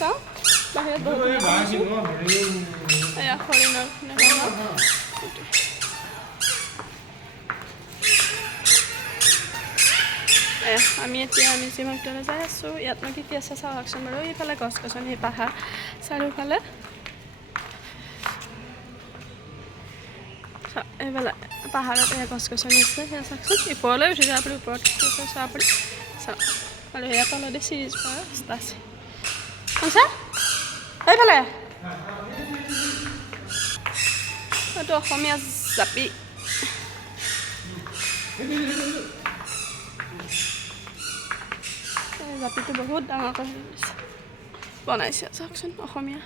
চাওঁ বাহিৰত বহুত এয়া হৰিণৰ আমি এতিয়া মিউজিয়ামৰ ভিতৰলৈ যাই আছোঁ ইয়াতনো কি কি আছে চাওকচোন বাৰু এইফালে গছ গছনি পাহাৰ চাৰিওফালে এইফালে পাহাৰত এয়া গছ গছনি আছে সেয়া চাওকচোন ওপৰলৈ উঠি যায় আপুনি ওপৰত কি আছে চাওঁ আপুনি চাওক আৰু সেয়া তলতে চিৰিজ পৰা ৰাস্তা আছে শুনিছা এইফালে এইটো অসমীয়া জাপি জাপিটো বহুত ডাঙৰকৈ বনাইছে চাওকচোন অসমীয়া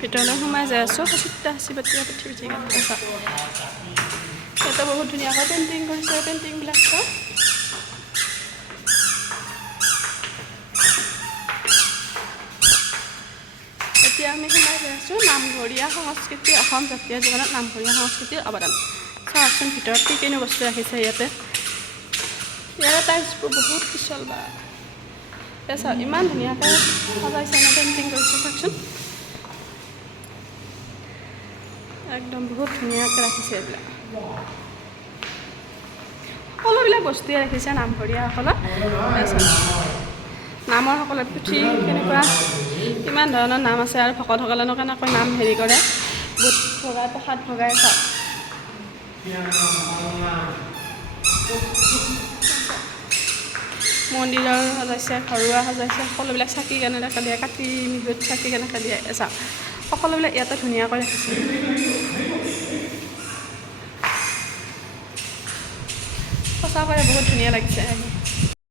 ভিতৰলৈ সোমাই যাই আছোঁ সচিতা চিবতীয়া পৃথিৱী ঠিক আছে চাওক ইয়াতে বহুত ধুনীয়াকৈ পেইণ্টিং কৰিছে পেইণ্টিংবিলাক চাওক এতিয়া আমি সোমাই যাই আছোঁ নামঘৰীয়া সংস্কৃতি অসম জাতীয় জীৱনত নামঘৰীয়া সংস্কৃতিৰ অৱদান চাওকচোন ভিতৰত কি কিনো বস্তু ৰাখিছে ইয়াতে ইয়াৰে টাইলছবোৰ বহুত পিছল বা চাওক ইমান ধুনীয়াকৈ সজাইছে নে পেইণ্টিং কৰিছে চাওকচোন একদম বহুত ধুনীয়াকৈ ৰাখিছে এইবিলাক সকলোবিলাক বস্তুৱে ৰাখিছে নামঘৰীয়াসকলক নামৰ সকলৰ পুথি কেনেকুৱা কিমান ধৰণৰ নাম আছে আৰু ভকতসকলেনো কেনেকৈ নাম হেৰি কৰে বুট ভগাই প্ৰসাদ ভগাই চাওক মন্দিৰৰ সজাইছে ঘৰুৱা সজাইছে সকলোবিলাক চাকি কেনেকৈ দিয়ে কাতি বিহুত চাকি কেনেকৈ দিয়ে চাওক সকলোবিলাক ইয়াতে ধুনীয়াকৈ ৰাখিছে সঁচাকৈ বহুত ধুনীয়া লাগিছে